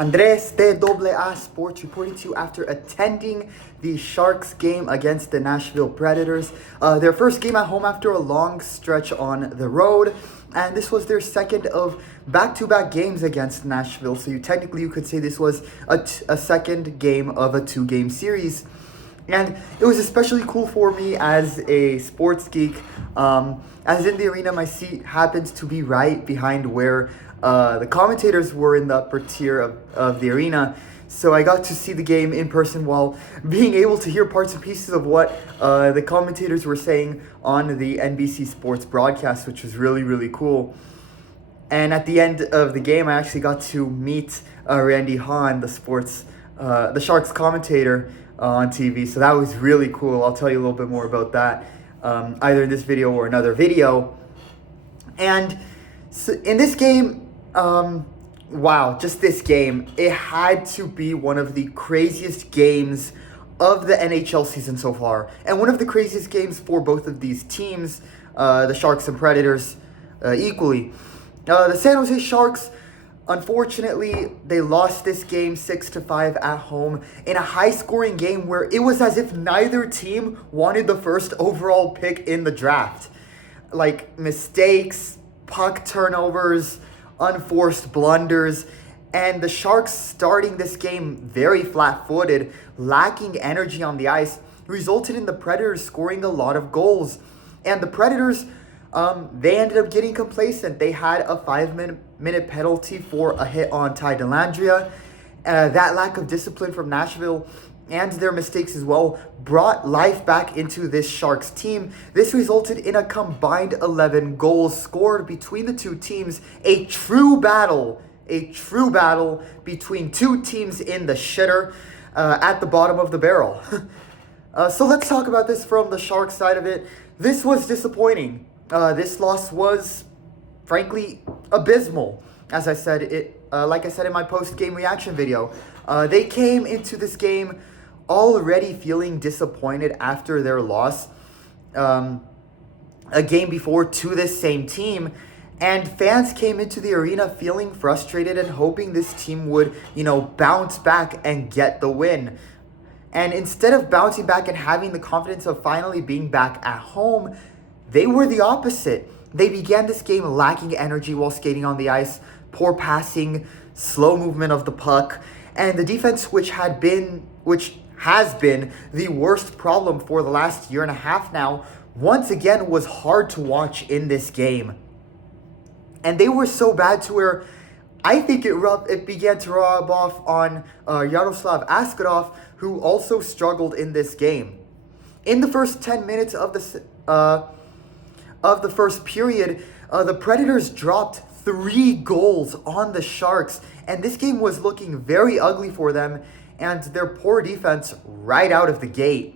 Andres de AA Sports reporting to you after attending the Sharks game against the Nashville Predators. Their first game at home after a long stretch on the road. And this was their second of back-to-back games against Nashville. So you could say this was a second game of a two-game series. And it was especially cool for me as a sports geek. As in the arena, my seat happens to be right behind where the commentators were in the upper tier of the arena. So I got to see the game in person while being able to hear parts and pieces of what the commentators were saying on the NBC Sports broadcast, which was really, really cool. And at the end of the game, I actually got to meet Randy Hahn, the Sharks commentator on TV. So that was really cool. I'll tell you a little bit more about that either in this video or another video. And so in this game, this game, it had to be one of the craziest games of the NHL season so far. And one of the craziest games for both of these teams, the Sharks and Predators, equally. The San Jose Sharks, unfortunately, they lost this game 6-5 at home in a high-scoring game where it was as if neither team wanted the first overall pick in the draft. Like, mistakes, puck turnovers, unforced blunders, and the Sharks starting this game very flat-footed, lacking energy on the ice, resulted in the Predators scoring a lot of goals. And the Predators, they ended up getting complacent. They had a 5-minute penalty for a hit on Ty Dellandrea. That lack of discipline from Nashville and their mistakes as well brought life back into this Sharks team. This resulted in a combined 11 goals scored between the two teams. A true battle between two teams in the shitter at the bottom of the barrel. So let's talk about this from the Sharks side of it. This was disappointing. This loss was, frankly, abysmal. As I said, like I said in my post-game reaction video, they came into this game already feeling disappointed after their loss a game before to this same team. And fans came into the arena feeling frustrated and hoping this team would, bounce back and get the win. And instead of bouncing back and having the confidence of finally being back at home, they were the opposite. They began this game lacking energy while skating on the ice, poor passing, slow movement of the puck, and the defense, which has been the worst problem for the last year and a half now, once again was hard to watch in this game. And they were so bad to where I think it began to rub off on Yaroslav Askarov, who also struggled in this game. In the first 10 minutes of the first period, the Predators dropped 3 goals on the Sharks, and this game was looking very ugly for them and their poor defense right out of the gate.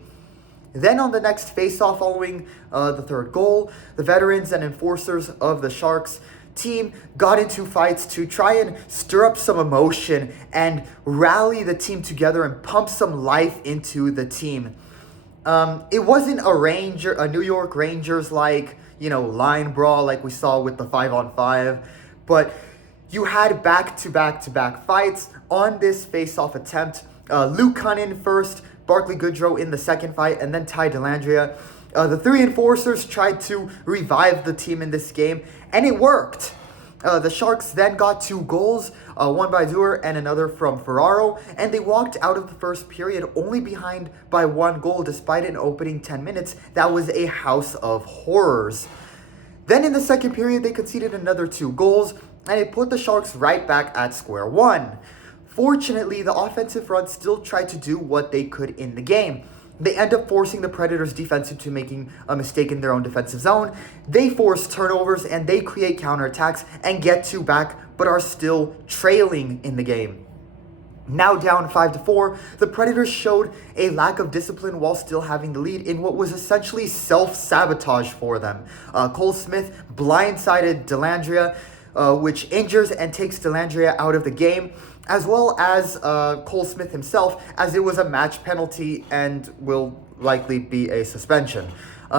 Then on the next face-off following the third goal, the veterans and enforcers of the Sharks team got into fights to try and stir up some emotion and rally the team together and pump some life into the team. It wasn't a New York Rangers line brawl like we saw with the 5-on-5, but you had back-to-back fights on this face-off attempt. Luke Cunnin first, Barclay Goodrow in the second fight, and then Ty Dellandrea. The 3 enforcers tried to revive the team in this game, and it worked. The Sharks then got 2 goals, one by Dewar and another from Ferraro, and they walked out of the first period only behind by 1 goal despite an opening 10 minutes that was a house of horrors. Then in the second period, they conceded another 2 goals, and it put the Sharks right back at square one. Fortunately, the offensive front still tried to do what they could in the game. They end up forcing the Predators' defense into making a mistake in their own defensive zone. They force turnovers and they create counterattacks and get 2 back, but are still trailing in the game. Now down 5-4, the Predators showed a lack of discipline while still having the lead in what was essentially self-sabotage for them. Cole Smith blindsided Dellandrea, which injures and takes Dellandrea out of the game, as well as Cole Smith himself, as it was a match penalty and will likely be a suspension.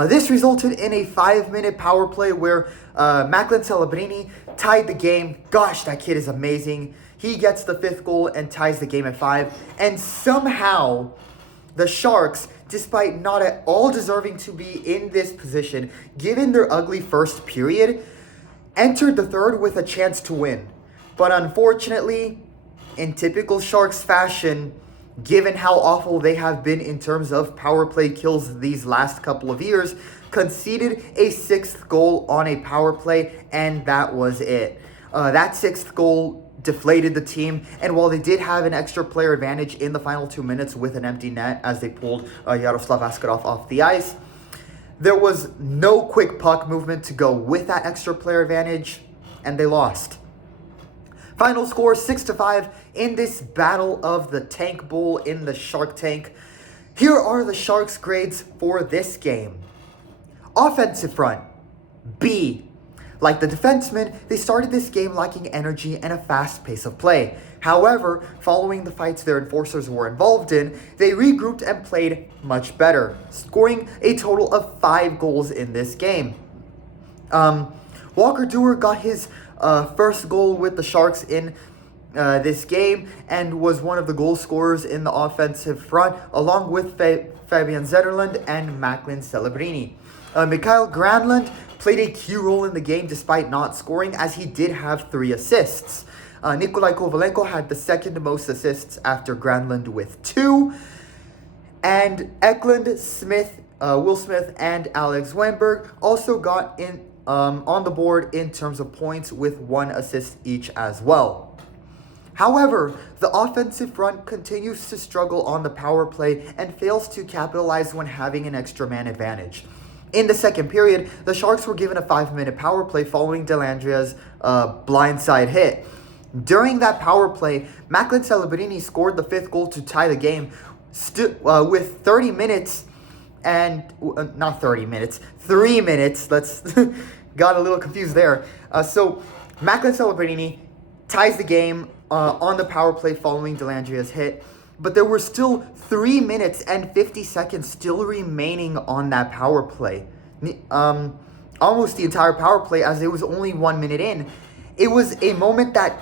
This resulted in a 5-minute power play where Macklin Celebrini tied the game. Gosh, that kid is amazing. He gets the 5th goal and ties the game at 5. And somehow, the Sharks, despite not at all deserving to be in this position, given their ugly first period, entered the third with a chance to win. But unfortunately, in typical Sharks fashion, given how awful they have been in terms of power play kills these last couple of years, conceded a 6th goal on a power play, and that was it. That 6th goal deflated the team, and while they did have an extra player advantage in the final 2 minutes with an empty net as they pulled Yaroslav Askarov off the ice, there was no quick puck movement to go with that extra player advantage, and they lost. Final score 6-5 in this battle of the Tank Bowl in the Shark Tank. Here are the Sharks' grades for this game. Offensive front, B. Like the defensemen, they started this game lacking energy and a fast pace of play. However, following the fights their enforcers were involved in, they regrouped and played much better, scoring a total of 5 goals in this game. Walker Duehr got his first goal with the Sharks in this game and was one of the goal scorers in the offensive front, along with Fabian Zetterlund and Macklin Celebrini. Mikael Granlund played a key role in the game despite not scoring, as he did have 3 assists. Nikolai Kovalenko had the second most assists after Granlund with 2. And Eklund, Smith, Will Smith, and Alex Weinberg also got in on the board in terms of points with 1 assist each as well. However, the offensive front continues to struggle on the power play and fails to capitalize when having an extra man advantage. In the second period, the Sharks were given a 5-minute power play following Delandria's blindside hit. During that power play, Macklin Celebrini scored the 5th goal to tie the game with 30 minutes and... not 30 minutes, 3 minutes. Let's... got a little confused there. So, Macklin Celebrini ties the game on the power play following Delandria's hit. But there were still 3 minutes and 50 seconds still remaining on that power play. Almost the entire power play, as it was only 1 minute in. It was a moment that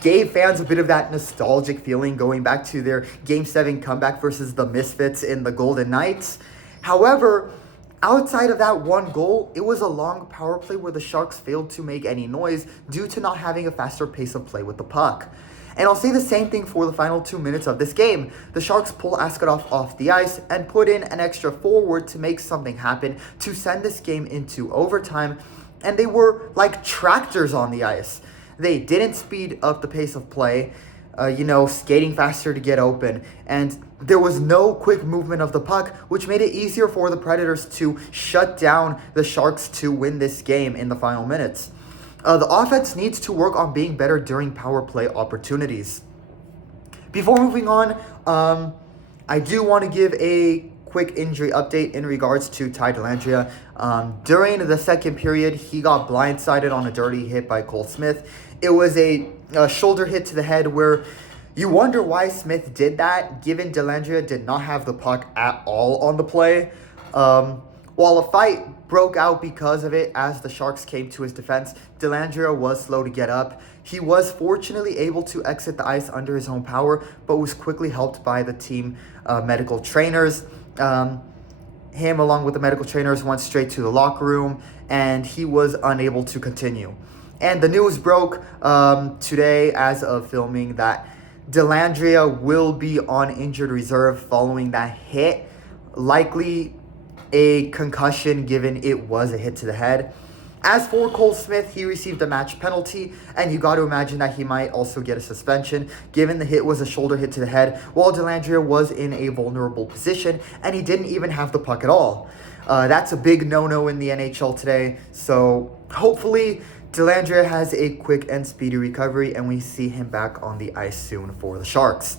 gave fans a bit of that nostalgic feeling going back to their Game 7 comeback versus the Misfits in the Golden Knights. However, outside of that 1 goal, it was a long power play where the Sharks failed to make any noise due to not having a faster pace of play with the puck. And I'll say the same thing for the final 2 minutes of this game. The Sharks pull Askarov off the ice and put in an extra forward to make something happen to send this game into overtime. And they were like tractors on the ice. They didn't speed up the pace of play, skating faster to get open. And there was no quick movement of the puck, which made it easier for the Predators to shut down the Sharks to win this game in the final minutes. The offense needs to work on being better during power play opportunities. Before moving on, I do want to give a quick injury update in regards to Ty Dellandrea. During the second period, he got blindsided on a dirty hit by Cole Smith. It was a shoulder hit to the head where you wonder why Smith did that, given Dellandrea did not have the puck at all on the play. While a fight broke out because of it as the Sharks came to his defense, Dellandrea was slow to get up. He was fortunately able to exit the ice under his own power, but was quickly helped by the team medical trainers. Him, along with the medical trainers, went straight to the locker room, and he was unable to continue. And the news broke today, as of filming, that Dellandrea will be on injured reserve following that hit. Likely a concussion, given it was a hit to the head. As for Cole Smith, he received a match penalty, and you got to imagine that he might also get a suspension, given the hit was a shoulder hit to the head, while Dellandrea was in a vulnerable position, and he didn't even have the puck at all. That's a big no-no in the NHL today, so hopefully Dellandrea has a quick and speedy recovery, and we see him back on the ice soon for the Sharks.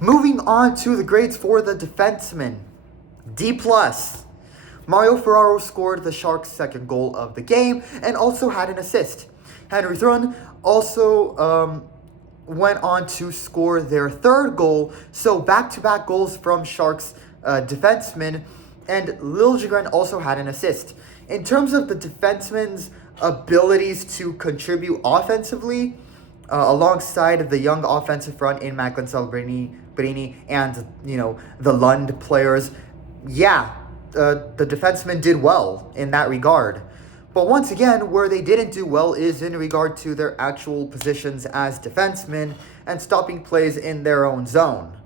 Moving on to the grades for the defensemen. D+. Mario Ferraro scored the Sharks' second goal of the game and also had an assist. Henry Thrun also went on to score their third goal, so back-to-back goals from Sharks defensemen, and Liljegren also had an assist. In terms of the defensemen's abilities to contribute offensively, alongside the young offensive front in Macklin Celebrini and, the Lund players. Yeah, the defensemen did well in that regard. But once again, where they didn't do well is in regard to their actual positions as defensemen and stopping plays in their own zone.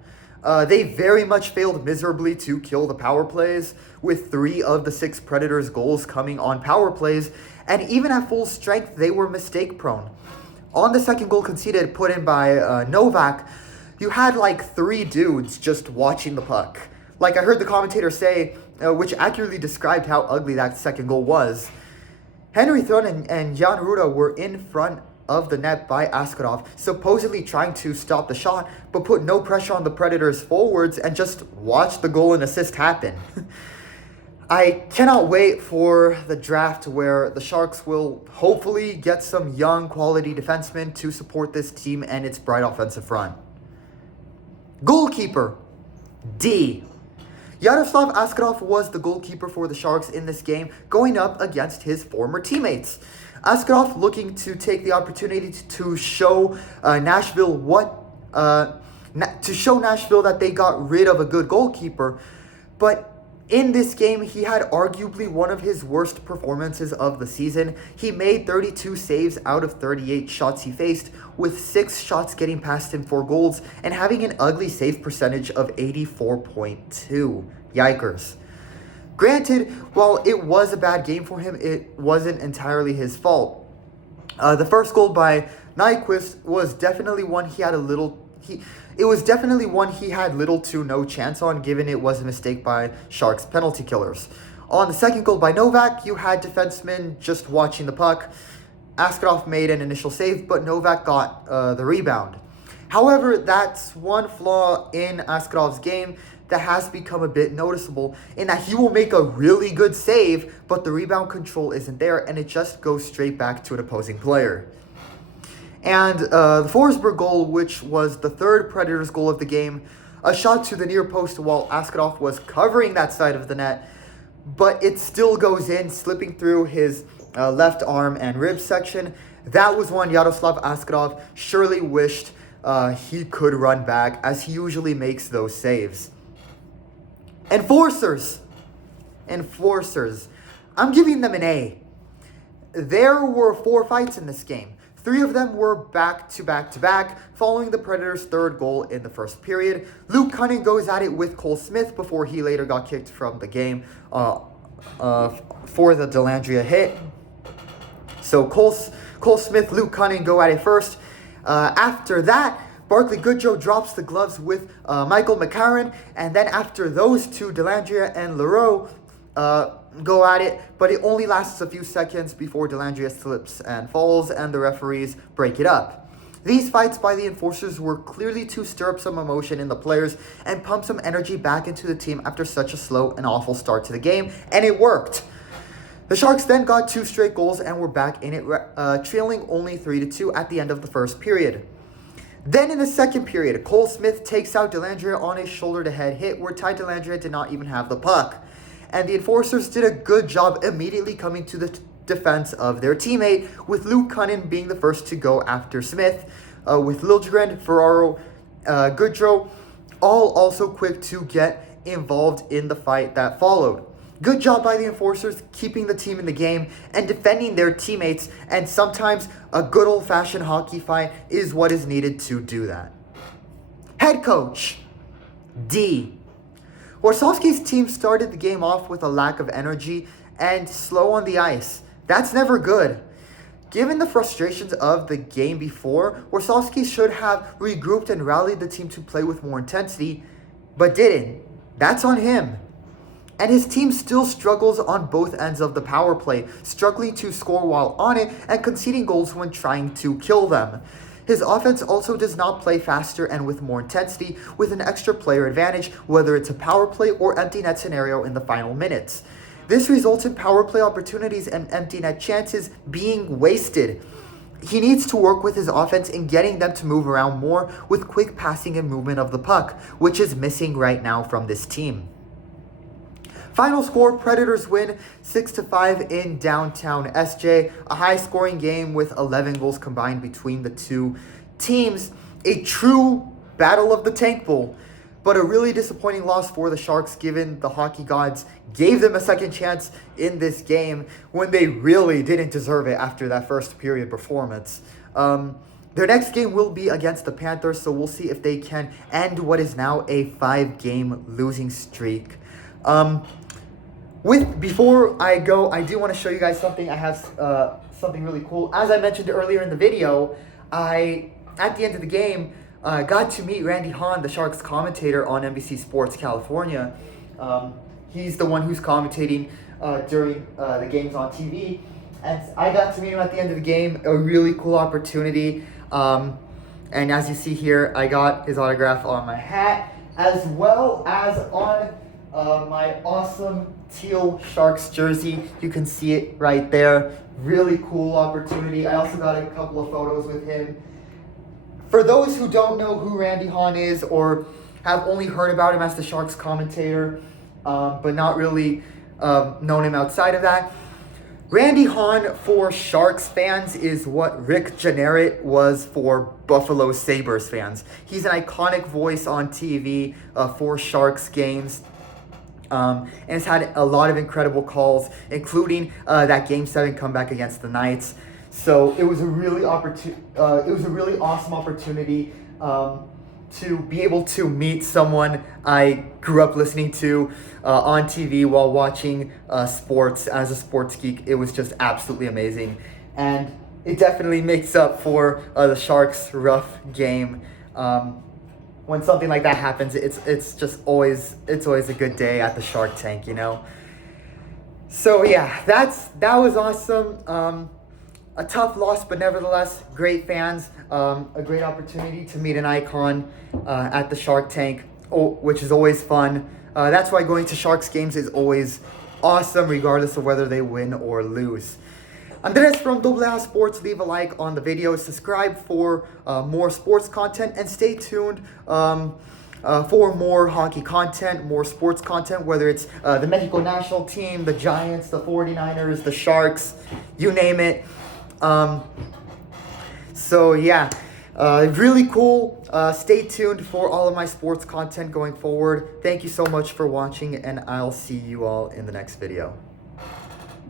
They very much failed miserably to kill the power plays, with 3 of the 6 Predators' goals coming on power plays, and even at full strength, they were mistake prone. On the second goal conceded, put in by Novak, you had like 3 dudes just watching the puck. Like I heard the commentator say, which accurately described how ugly that second goal was. Henry Thrun and Jan Ruda were in front of the net by Askarov, supposedly trying to stop the shot, but put no pressure on the Predators' forwards and just watched the goal and assist happen. I cannot wait for the draft where the Sharks will hopefully get some young quality defensemen to support this team and its bright offensive front. Goalkeeper, D. Yaroslav Askarov was the goalkeeper for the Sharks in this game, going up against his former teammates. Askarov looking to take the opportunity to show Nashville that they got rid of a good goalkeeper, but in this game, he had arguably one of his worst performances of the season. He made 32 saves out of 38 shots he faced, with 6 shots getting past him for goals and having an ugly save percentage of 84.2. Yikers. Granted, while it was a bad game for him, it wasn't entirely his fault. The first goal by Nyquist was definitely one he had little to no chance on, given it was a mistake by Sharks penalty killers. On the second goal by Novak, you had defensemen just watching the puck. Askarov made an initial save, but Novak got the rebound. However, that's one flaw in Askarov's game that has become a bit noticeable, in that he will make a really good save, but the rebound control isn't there, and it just goes straight back to an opposing player. And the Forsberg goal, which was the third Predators goal of the game, a shot to the near post while Askarov was covering that side of the net, but it still goes in, slipping through his left arm and rib section. That was one Yaroslav Askarov surely wished he could run back, as he usually makes those saves. Enforcers. I'm giving them an A. There were 4 fights in this game. 3 of them were back-to-back, following the Predators' third goal in the first period. Luke Cunning goes at it with Cole Smith before he later got kicked from the game for the Dellandrea hit. So Cole Smith, Luke Cunning go at it first. After that, Barclay Goodrow drops the gloves with Michael McCarron, and then after those two, Dellandrea and Leroux go at it, but it only lasts a few seconds before Dellandrea slips and falls, and the referees break it up. These fights by the Enforcers were clearly to stir up some emotion in the players and pump some energy back into the team after such a slow and awful start to the game, and it worked. The Sharks then got 2 straight goals and were back in it, trailing only 3-2 at the end of the first period. Then in the second period, Cole Smith takes out Dellandrea on a shoulder-to-head hit where Ty Dellandrea did not even have the puck. And the Enforcers did a good job immediately coming to the defense of their teammate, with Luke Cunnin being the first to go after Smith, with Liljegren, Ferraro, Goodrow, all also quick to get involved in the fight that followed. Good job by the Enforcers keeping the team in the game and defending their teammates, and sometimes a good old-fashioned hockey fight is what is needed to do that. Head coach, D. Warsawski's team started the game off with a lack of energy and slow on the ice. That's never good. Given the frustrations of the game before, Warsawski should have regrouped and rallied the team to play with more intensity, but didn't. That's on him. And his team still struggles on both ends of the power play, struggling to score while on it and conceding goals when trying to kill them. His offense also does not play faster and with more intensity, with an extra player advantage, whether it's a power play or empty net scenario in the final minutes. This results in power play opportunities and empty net chances being wasted. He needs to work with his offense in getting them to move around more with quick passing and movement of the puck, which is missing right now from this team. Final score, Predators win 6-5 in downtown SJ. A high-scoring game with 11 goals combined between the two teams. A true battle of the tank bowl. But a really disappointing loss for the Sharks, given the hockey gods gave them a second chance in this game when they really didn't deserve it after that first period performance. Their next game will be against the Panthers, so we'll see if they can end what is now a 5-game losing streak. Before I go, I do want to show you guys something. I have something really cool. As I mentioned earlier in the video, at the end of the game, got to meet Randy Hahn, the Sharks commentator on NBC Sports California. He's the one who's commentating during the games on TV. And I got to meet him at the end of the game. A really cool opportunity. And as you see here, I got his autograph on my hat, as well as on my awesome teal Sharks jersey. You can see it right there. Really cool opportunity. I also got a couple of photos with him. For those who don't know who Randy Hahn is, or have only heard about him as the Sharks commentator, but not really known him outside of that, Randy Hahn for Sharks fans is what Rick Janneret was for Buffalo Sabres fans. He's an iconic voice on TV for Sharks games. And has had a lot of incredible calls, including that Game 7 comeback against the Knights. So it was a really awesome opportunity to be able to meet someone I grew up listening to on TV while watching sports as a sports geek. It was just absolutely amazing, and it definitely makes up for the Sharks' rough game. When something like that happens, it's always a good day at the Shark Tank, you know. So yeah, that was awesome. A tough loss, but nevertheless, great fans. A great opportunity to meet an icon at the Shark Tank, which is always fun. That's why going to Sharks games is always awesome, regardless of whether they win or lose. Andres from AA Sports. Leave a like on the video, subscribe for more sports content, and stay tuned for more hockey content, more sports content, whether it's the Mexico national team, the Giants, the 49ers, the Sharks, you name it. So yeah, really cool. Stay tuned for all of my sports content going forward. Thank you so much for watching, and I'll see you all in the next video.